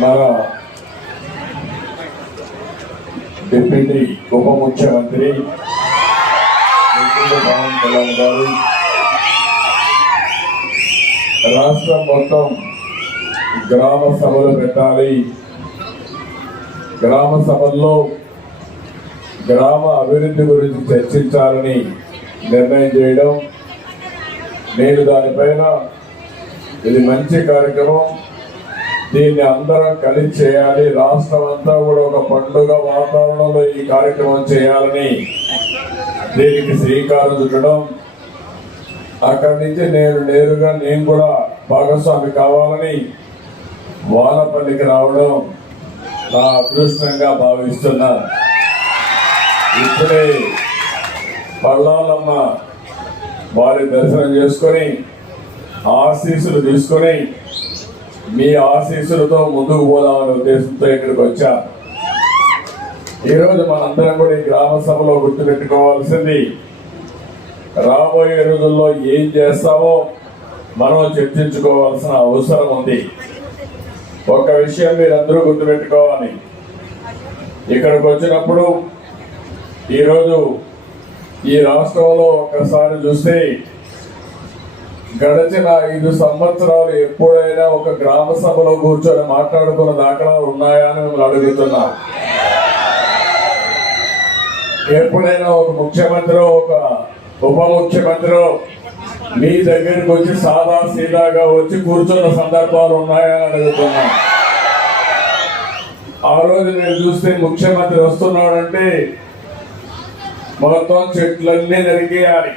మన డిప్యూటీ ఉప ముఖ్యమంత్రి నిత్యుల పవన్ కళ్యాణ్ గారు. రాష్ట్రం మొత్తం గ్రామ సభలు పెట్టాలి. గ్రామ సభల్లో గ్రామ అభివృద్ధి గురించి చర్చించాలని నిర్ణయం చేయడం. నేను దానిపైన ఇది మంచి కార్యక్రమం. దీన్ని అందరం కలిసి చేయాలి. రాష్ట్రం అంతా కూడా ఒక పండుగ వాతావరణంలో ఈ కార్యక్రమం చేయాలని దీనికి శ్రీకారం చుట్టడం. అక్కడి నుంచి నేను నేరుగా నేను కూడా భాగస్వామి కావాలని వానపల్లికి రావడం నా అదృష్టంగా భావిస్తున్నా. ఇప్పుడే పల్లాలమ్మ వారి దర్శనం చేసుకొని ఆశీస్సులు తీసుకొని మీ ఆశీస్సులతో ముందుకు పోదామనే ఉద్దేశంతో ఇక్కడికి వచ్చా. ఈరోజు మనందరం కూడా ఈ గ్రామ సభలో గుర్తుపెట్టుకోవాల్సింది రాబోయే రోజుల్లో ఏం చేస్తామో మనం చర్చించుకోవాల్సిన అవసరం ఉంది. ఒక విషయం మీరందరూ గుర్తుపెట్టుకోవాలి. ఇక్కడికి వచ్చినప్పుడు ఈరోజు ఈ రాష్ట్రంలో ఒక్కసారి చూస్తే గడచిన ఐదు సంవత్సరాలు ఎప్పుడైనా ఒక గ్రామ సభలో కూర్చొని మాట్లాడుకున్న దాఖలాలు ఉన్నాయా అని మిమ్మల్ని అడుగుతున్నా. ఎప్పుడైనా ఒక ముఖ్యమంత్రి ఒక ఉప ముఖ్యమంత్రి మీ దగ్గరికి వచ్చి సాదా సీదాగా వచ్చి కూర్చున్న సందర్భాలు ఉన్నాయా అని అడుగుతున్నా. ఆ రోజు నేను చూస్తే ముఖ్యమంత్రి వస్తున్నాడంటే మొత్తం చెట్లన్నీ నరికేయాలి.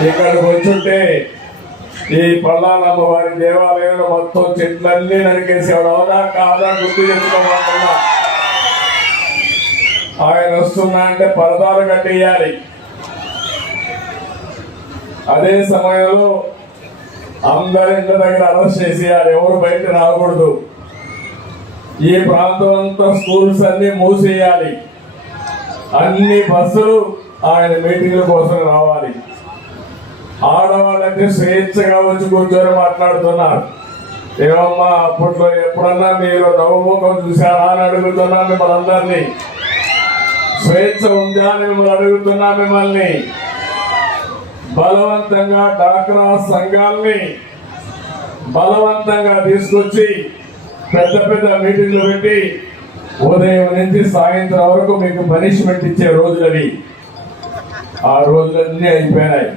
ఇక్కడికి వచ్చుంటే ఈ పల్లాలమ్మ వారి దేవాలయంలో మొత్తం చెట్లన్నీ నరికేసేవాడు. అవునా? కాదా? గుర్తు చేసుకోవాలన్నా ఆయన వస్తున్నా అంటే పరదాలు కట్టేయాలి. అదే సమయంలో అందరి ఇంటి దగ్గర అరెస్ట్ చేసేయాలి. ఎవరు బయట రాకూడదు. ఈ ప్రాంతం అంతా స్కూల్స్ అన్ని మూసేయాలి. అన్ని బస్సులు ఆయన మీటింగ్ల కోసం రావాలి. ఆడవాళ్ళంటే స్వేచ్ఛగా వచ్చి కూర్చొని మాట్లాడుతున్నారు. ఏమమ్మా అప్పట్లో ఎప్పుడన్నా మీరు నవ్వుముఖం చూశారా అని అడుగుతున్నాను మిమ్మల్ని స్వేచ్ఛ ఉందా అని మిమ్మల్ని అడుగుతున్నా మిమ్మల్ని. బలవంతంగా డాక్రా సంఘాల్ని బలవంతంగా తీసుకొచ్చి పెద్ద పెద్ద మీటింగ్లు పెట్టి ఉదయం నుంచి సాయంత్రం వరకు మీకు పనిష్మెంట్ ఇచ్చే రోజులవి ఆ రోజులన్నీ అయిపోయినాయి.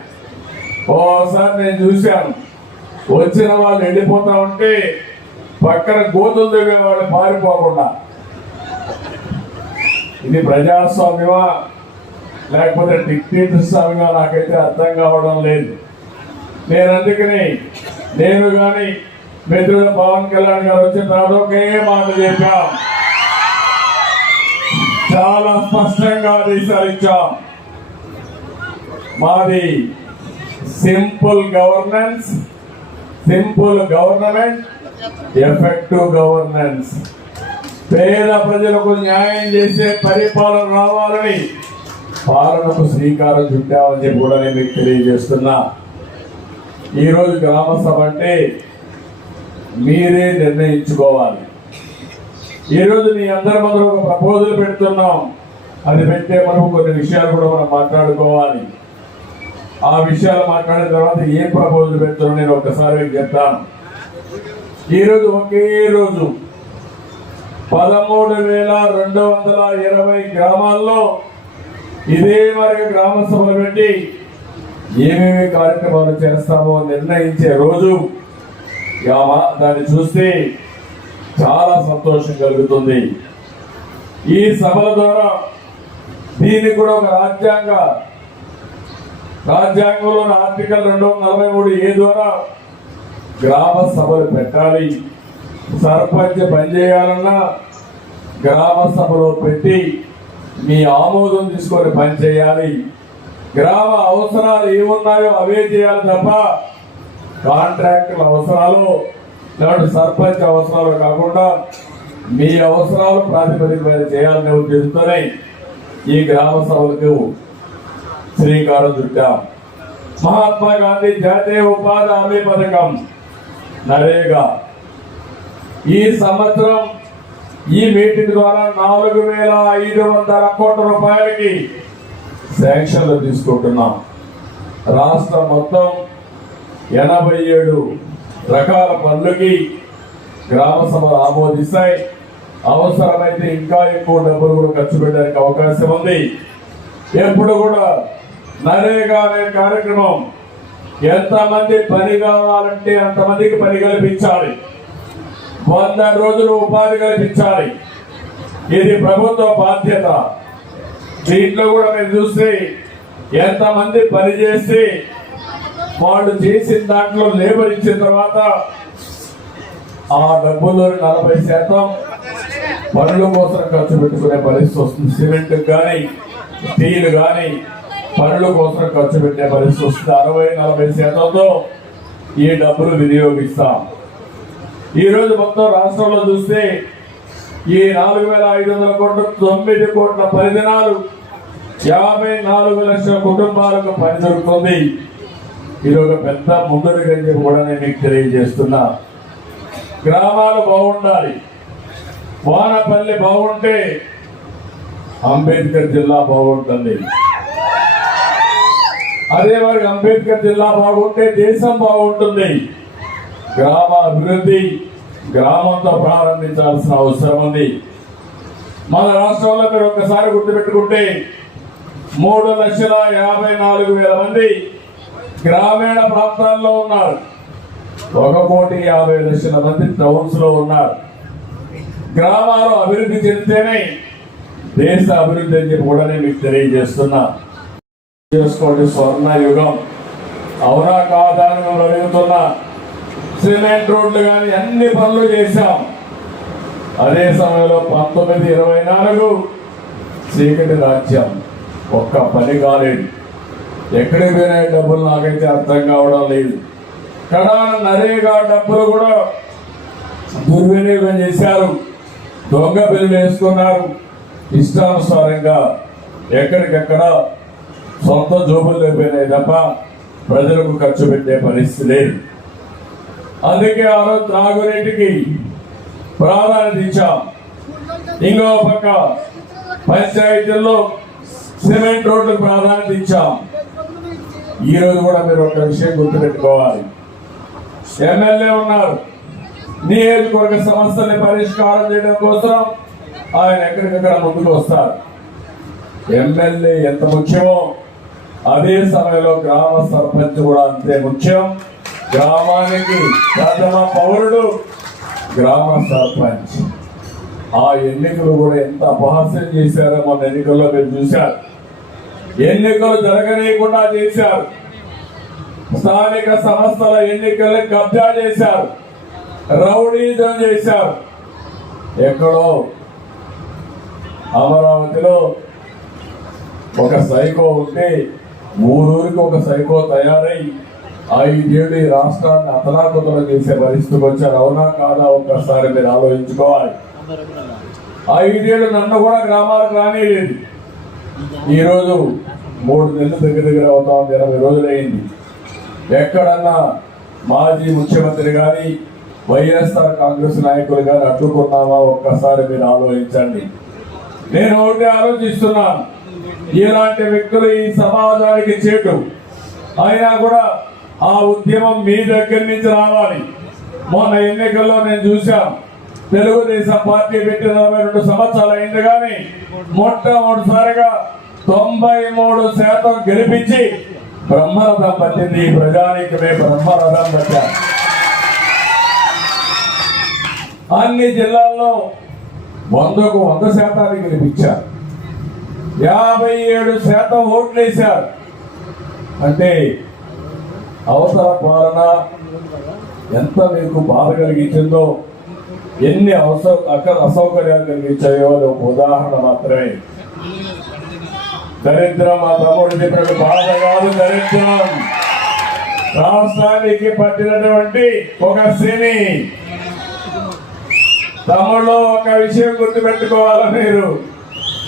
ఓసారి నేను చూశాను. వచ్చిన వాళ్ళు వెళ్ళిపోతా ఉంటే పక్కన గోతులు దిగే పారిపోకుండా. ఇది ప్రజాస్వామ్యమా? లేకపోతే డిక్టేటర్స్వామిగా నాకైతే అర్థం కావడం లేదు. నేను అందుకని నేను కానీ మిత్రుడు పవన్ కళ్యాణ్ గారు వచ్చిన తర్వాత ఒకే మాట చెప్పాం. చాలా స్పష్టంగా ఆదేశాలు ఇచ్చాం. మాది simple governance simple government effective governance. పేద ప్రజలకు న్యాయం చేసే పరిపాలన రావాలని పాలనకు శ్రీకారం చుట్టామని చెప్పి కూడా నేను మీకు తెలియజేస్తున్నా. ఈరోజు గ్రామ సభ అంటే మీరే నిర్ణయించుకోవాలి. ఈరోజు మీ అందరి ముందు ఒక ప్రపోజల్ పెడుతున్నాం. అది పెట్టే మనం కొన్ని విషయాలు కూడా మనం మాట్లాడుకోవాలి. ఆ విషయాలు మాట్లాడిన తర్వాత ఏం ప్రపోజల్ పెడుతున్నాం నేను ఒక్కసారి మీకు చెప్తాను. ఈరోజు ఒకే రోజు పదమూడు వేల రెండు వందల ఇరవై గ్రామాల్లో ఇదే మరి గ్రామ సభలు పెట్టి ఏమేమి కార్యక్రమాలు చేస్తామో నిర్ణయించే రోజు. దాన్ని చూస్తే చాలా సంతోషం కలుగుతుంది. ఈ సభల ద్వారా దీనికి కూడా ఒక రాజ్యాంగ రాజ్యాంగంలోని ఆర్టికల్ రెండు వందల నలభై మూడు ఏ ద్వారా గ్రామ సభలు పెట్టాలి. సర్పంచ్ పనిచేయాలన్నా గ్రామ సభలో పెట్టి మీ ఆమోదం తీసుకొని పనిచేయాలి గ్రామ అవసరాలు ఏమున్నాయో అవే చేయాలి తప్ప కాంట్రాక్టుల అవసరాలు లేదంటే సర్పంచ్ అవసరాలు కాకుండా మీ అవసరాలు ప్రాతిపదిక మీద చేయాలనే ఉద్దేశంతోనే ఈ గ్రామ సభలకు శ్రీకారం చుట్టాం. మహాత్మా గాంధీ జాతీయ ఉపాధి హామీ పథకం నరేగా. ఈ సంవత్సరం ఈ మీటింగ్ ద్వారా నాలుగు వేల ఐదు వందల కోట్ల రూపాయలకి శాంక్షన్లు తీసుకుంటున్నాం. రాష్ట్రం మొత్తం ఎనభై ఏడు రకాల పనులకి గ్రామ సభలు ఆమోదిస్తాయి. అవసరమైతే ఇంకా ఎక్కువ డబ్బులు కూడా ఖర్చు పెట్టడానికి అవకాశం ఉంది. ఎప్పుడు కూడా నరేగా అనే కార్యక్రమం. ఎంతమంది పని కావాలంటే అంతమందికి పని కల్పించాలి. వంద రోజులు ఉపాధి కల్పించాలి. ఇది ప్రభుత్వ బాధ్యత. దీంట్లో కూడా మీరు చూస్తే ఎంతమంది పని చేసి వాళ్ళు చేసిన దాంట్లో లేబర్ ఇచ్చిన తర్వాత ఆ డబ్బులో నలభై శాతం పనుల కోసం ఖర్చు పెట్టుకునే పరిస్థితి వస్తుంది. సిమెంట్ కానీ స్టీల్ కానీ పనుల కోసం ఖర్చు పెట్టే పరిస్థితి వస్తుంది. అరవై నలభై శాతంతో ఈ డబ్బులు వినియోగిస్తాం. ఈరోజు మొత్తం రాష్ట్రంలో చూస్తే ఈ నాలుగు వేల ఐదు వందల కోట్ల తొమ్మిది కోట్ల పరిదినాలు యాభై నాలుగు లక్షల కుటుంబాలకు పని దొరుకుతుంది. ఇది ఒక పెద్ద ముందరి అని చెప్పి కూడా నేను మీకు తెలియజేస్తున్నా. గ్రామాలు బాగుండాలి. వానపల్లి బాగుంటే అంబేద్కర్ జిల్లా బాగుంటుంది. అదే మరి అంబేద్కర్ జిల్లా బాగుంటే దేశం బాగుంటుంది. గ్రామ అభివృద్ధి గ్రామంతో ప్రారంభించాల్సిన అవసరం ఉంది. మన రాష్ట్రంలో మీరు ఒక్కసారి గుర్తుపెట్టుకుంటే మూడు లక్షల యాభై నాలుగు వేల మంది గ్రామీణ ప్రాంతాల్లో ఉన్నారు. ఒక కోటి యాభై లక్షల మంది టౌన్స్లో ఉన్నారు. గ్రామాలు అభివృద్ధి చెందితేనే దేశ అభివృద్ధి అని చెప్పి కూడా నేను మీకు తెలియజేస్తున్నా. చేసుకోండి స్వర్ణ యుగం అవునా కాదా అని మేము అడుగుతున్నా. సిమెంట్ రోడ్లు కానీ అన్ని పనులు చేశాం. అదే సమయంలో పంతొమ్మిది ఇరవై నాలుగు చీకటి రాజ్యం ఒక్క పని కాలేదు. ఎక్కడికి పోయినా డబ్బులు నాకైతే అర్థం కావడం లేదు. కడా నరేగా డబ్బులు కూడా దుర్వినియోగం చేశారు. దొంగ బిల్లు వేసుకున్నారు ఇష్టానుసారంగా ఎక్కడికెక్కడ సొంత జోబులు లేకపోయినాయి తప్ప ప్రజలకు ఖర్చు పెట్టే పరిస్థితి లేదు. అందుకే ఆ రోజు త్రాగునీటికి ప్రాధాన్యత ఇచ్చాం. ఇంకో పక్క పంచాయతీల్లో సిమెంట్ రోడ్లకు ప్రాధాన్యత ఇచ్చాం. ఈ రోజు కూడా మీరు ఒక విషయం గుర్తుపెట్టుకోవాలి. ఎమ్మెల్యే ఉన్నారు. నియోజకవర్గ సమస్యల్ని పరిష్కారం చేయడం కోసం ఆయన ఎక్కడికక్కడ ముందుకు వస్తారు. ఎమ్మెల్యే ఎంత ముఖ్యమో అదే సమయంలో గ్రామ సర్పంచ్ కూడా అంతే ముఖ్యం. గ్రామానికి ప్రథమ పౌరుడు గ్రామ సర్పంచ్. ఆ ఎన్నికలు కూడా ఎంత అపహాస్యం చేశారో మన ఎన్నికల్లో మీరు చూశారు. ఎన్నికలు జరగనీయకుండా చేశారు. స్థానిక సంస్థల ఎన్నికల్ని కబ్జా చేశారు. రౌడీజం చేశారు. ఎక్కడో అమరావతిలో ఒక సైకో ఉంటే మూడూరికి ఒక సైకో తయారై ఐదేళ్ళు ఈ రాష్ట్రాన్ని అతలాకుతలం చేసే పరిస్థితికి వచ్చారు. అవునా కాదా ఒక్కసారి మీరు ఆలోచించుకోవాలి. ఐదేళ్ళు నన్ను కూడా గ్రామాలకు రానేలేదు ఈరోజు మూడు నెలలు దగ్గర దగ్గర అవుతా ఉంది. ఇరవై రోజులు ఎక్కడన్నా మాజీ ముఖ్యమంత్రి కానీ వైఎస్ఆర్ కాంగ్రెస్ నాయకులు కానీ అడ్డుకున్నామా ఒక్కసారి మీరు ఆలోచించండి. నేను ఒకటి ఆలోచిస్తున్నాను. ఇలాంటి వ్యక్తులు ఈ సమాజానికి చేటు. అయినా కూడా ఆ ఉద్యమం మీ దగ్గర నుంచి రావాలి. మొన్న ఎన్నికల్లో నేను చూశాను తెలుగుదేశం పార్టీ పెట్టిన నలభై రెండు సంవత్సరాలు అయింది కానీ మొట్టమొదటిసారిగా తొంభై మూడు శాతం గెలిపించి బ్రహ్మరథం పట్టింది. ఈ ప్రజానికమే బ్రహ్మరథం పట్టారు. అన్ని జిల్లాల్లో వందకు వంద శాతానికి గెలిపించారు. యాభై ఏడు శాతం ఓట్లు వేశారు అంటే అవసర పాలన ఎంత మీకు బాధ కలిగించిందో ఎన్ని అవసర అక్కడ అసౌకర్యాలు కలిగించాయో అది ఒక ఉదాహరణ మాత్రమే. దరిద్రం మా తమ్ముడు చెప్పినట్టు బాధ కాదు దరిద్రం. రాష్ట్రానికి పట్టినటువంటి ఒక శని తమ్ముళ్ళు ఒక విషయం గుర్తుపెట్టుకోవాలి మీరు.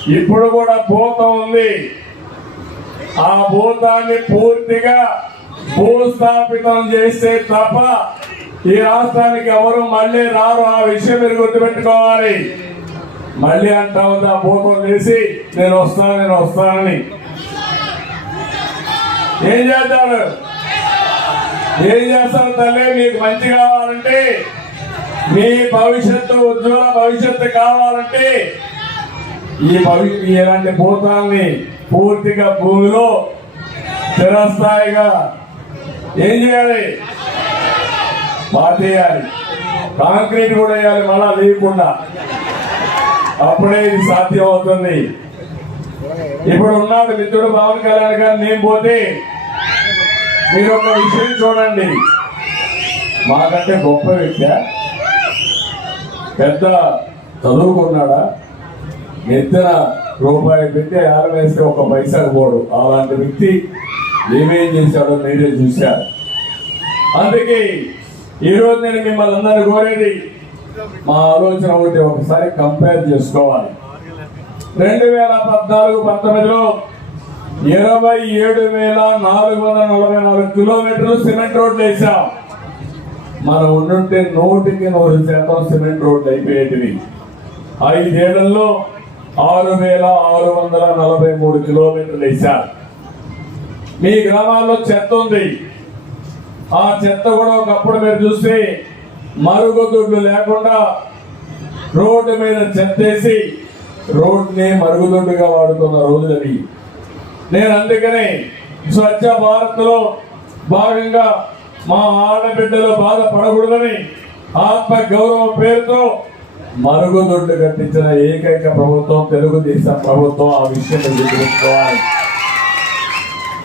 ఇప్పుడు కూడా భూతం ఉంది. ఆ భూతాన్ని పూర్తిగా భూస్థాపితం చేస్తే తప్ప ఈ రాష్ట్రానికి ఎవరు మళ్ళీ రారు. ఆ విషయం మీరు గుర్తుపెట్టుకోవాలి. మళ్ళీ అంటా ఉంది ఆ భూతం చేసి నేను వస్తాను నేను వస్తానని ఏం చేస్తాడు ఏం చేస్తాడు తల్లి? మీకు మంచి కావాలంటే మీ భవిష్యత్తు ఉజ్వల భవిష్యత్తు కావాలంటే ఈ భవి ఇలాంటి భూతాల్ని పూర్తిగా భూమిలో స్థిరస్థాయిగా ఏం చేయాలి? పాతేయాలి. కాంక్రీట్ కూడా వేయాలి మళ్ళా లేకుండా. అప్పుడే ఇది సాధ్యం అవుతుంది ఇప్పుడు ఉన్నాడు మిత్రుడు పవన్ కళ్యాణ్ గారు నేను పోతే మీరు ఒక విషయం చూడండి. మాకంటే గొప్ప వ్యక్తి పెద్ద చదువుకున్నాడా? నిద్ర రూపాయి పెట్టి ఆరవేస్తే ఒక పైసకు పోడు. అలాంటి వ్యక్తి ఏమేం చేశాడో మీరే చూశారు. అందుకే ఈరోజు నేను మిమ్మల్ని అందరూ కోరేది మా ఆలోచన ఒకటి ఒకసారి కంపేర్ చేసుకోవాలి. రెండు వేల పద్నాలుగు పంతొమ్మిదిలో ఇరవై ఏడు వేల నాలుగు వందల నలభై నాలుగు కిలోమీటర్లు సిమెంట్ రోడ్లు వేసాం మనం ఉండుంటే నూటికి నూరు శాతం సిమెంట్ రోడ్లు అయిపోయేటివి. ఐదేళ్ళలో ఆరు వేల ఆరు వందల నలభై మూడు కిలోమీటర్లు వేశారు. మీ గ్రామాల్లో చెత్త ఉంది. ఆ చెత్త కూడా ఒకప్పుడు మీరు చూస్తే మరుగుదొడ్లు లేకుండా రోడ్డు మీద చెత్తేసి రోడ్ని మరుగుదొడ్డుగా వాడుతున్న రోజులవి. నేను అందుకనే స్వచ్ఛ భారత్లో భాగంగా మా ఆడబిడ్డలు బాధపడకూడదని ఆత్మ గౌరవం పేరుతో మరుగుదొడ్డు కట్టించిన ఏకైక ప్రభుత్వం తెలుగుదేశం ప్రభుత్వం ఆ విషయం తెలుసుకోవాలి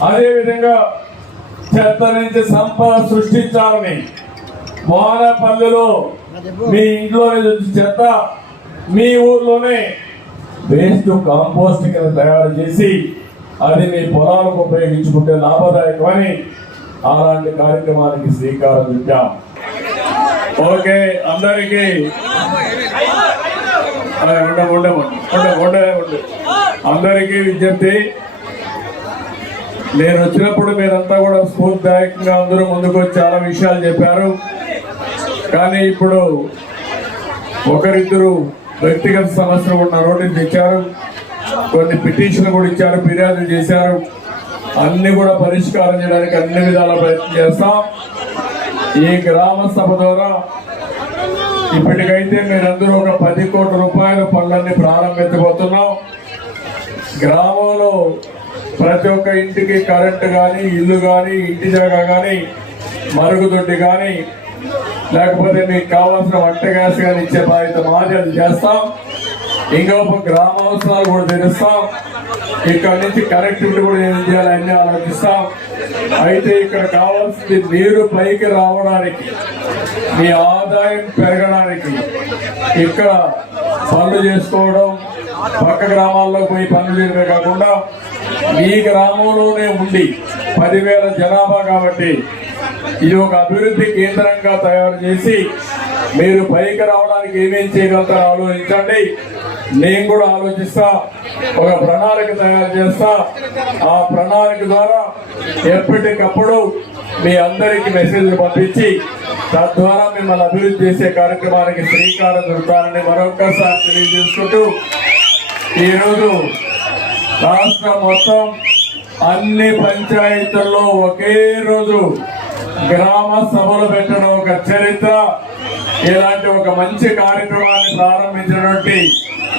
అదే విధంగా చెత్త నుంచి సంపద సృష్టించాలని వానపల్లిలో మీ ఇంట్లోనే చెత్త మీ ఊర్లోనే వేస్ట్ కాంపోస్ట్ కింద తయారు చేసి అది మీ పొలాలకు ఉపయోగించుకుంటే లాభదాయకమని అలాంటి కార్యక్రమానికి శ్రీకారం చుట్టాం. ఓకే అందరికీ అలా ఉండము ఉండము ఉండ. ఉండే ఉండ అందరికీ విజ్ఞప్తి. నేను వచ్చినప్పుడు మీరంతా కూడా స్ఫూర్తిదాయకంగా అందరూ ముందుకు చాలా విషయాలు చెప్పారు. కానీ ఇప్పుడు ఒకరిద్దరు వ్యక్తిగత సమస్యలు ఉన్న నోటీస్ ఇచ్చారు. కొన్ని పిటిషన్లు కూడా ఇచ్చారు ఫిర్యాదులు చేశారు. అన్ని కూడా పరిష్కారం చేయడానికి అన్ని విధాల ప్రయత్నం చేస్తాం. ఈ గ్రామ సభ ద్వారా ఇప్పటికైతే మీరందరూ ఒక పది కోట్ల రూపాయల పనులన్నీ ప్రారంభించబోతున్నాం. గ్రామంలో ప్రతి ఒక్క ఇంటికి కరెంటు కానీ ఇల్లు కానీ ఇంటి జాగా కానీ మరుగుదొడ్డి కానీ లేకపోతే మీకు కావాల్సిన వంట గ్యాస్ కానీ ఇచ్చే బాధ్యత మాది అది చేస్తాం. ఇంకొక గ్రామ అవసరాలు కూడా తెలుస్తాం ఇక్కడ నుంచి కనెక్టివిటీ కూడా ఏం చేయాలని ఆలోచిస్తాం. అయితే ఇక్కడ కావాల్సింది నీరు పైకి రావడానికి మీ ఆదాయం పెరగడానికి ఇక్కడ పనులు చేసుకోవడం పక్క గ్రామాల్లో పోయి పనులు చేయడమే కాకుండా మీ గ్రామంలోనే ఉండి పదివేల జనాభా కాబట్టి ఇది ఒక అభివృద్ధి కేంద్రంగా తయారు చేసి మీరు పైకి రావడానికి ఏమేం చేయగలుగుతారో ఆలోచించండి. నేను కూడా ఆలోచిస్తా ఒక ప్రణాళిక తయారు చేస్తా. ఆ ప్రణాళిక ద్వారా ఎప్పటికప్పుడు మీ అందరికీ మెసేజ్లు పంపించి తద్వారా మిమ్మల్ని అభివృద్ధి చేసే కార్యక్రమానికి శ్రీకారం చుడతానని మరొకసారి తెలియజేసుకుంటూ ఈరోజు రాష్ట్రం మొత్తం అన్ని పంచాయతీల్లో ఒకే రోజు గ్రామ సభలు పెట్టడం ఒక చరిత్ర. ఇలాంటి ఒక మంచి కార్యక్రమాన్ని ప్రారంభించినటువంటి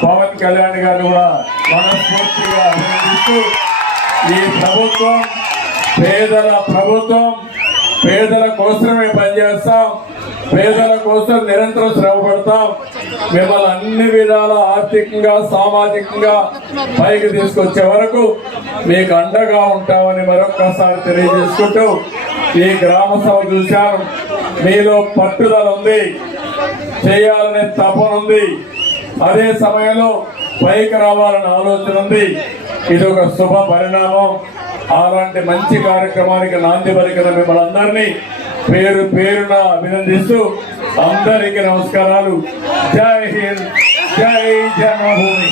పవన్ కళ్యాణ్ గారు కూడా మనస్ఫూర్తిగా అభినందిస్తూ ఈ ప్రభుత్వం పేదల ప్రభుత్వం పేదల కోసమే పనిచేస్తాం పేదల కోసం నిరంతరం శ్రమపడతాం మిమ్మల్ని అన్ని విధాల ఆర్థికంగా సామాజికంగా పైకి తీసుకొచ్చే వరకు మీకు అండగా ఉంటామని మరొక్కసారి తెలియజేసుకుంటూ ఈ గ్రామ సభ చూశాను. మీలో పట్టుదల ఉంది. చేయాలనే తపన ఉంది. అదే సమయంలో పైకి రావాలనే ఆలోచన ఉంది. ఇది ఒక శుభ పరిణామం. అలాంటి మంచి కార్యక్రమానికి నాంది పలికిన మిమ్మల్ని అందరినీ పేరు పేరున అభినందిస్తూ అందరికీ నమస్కారాలు. జై హింద్. జై జన్మభూమి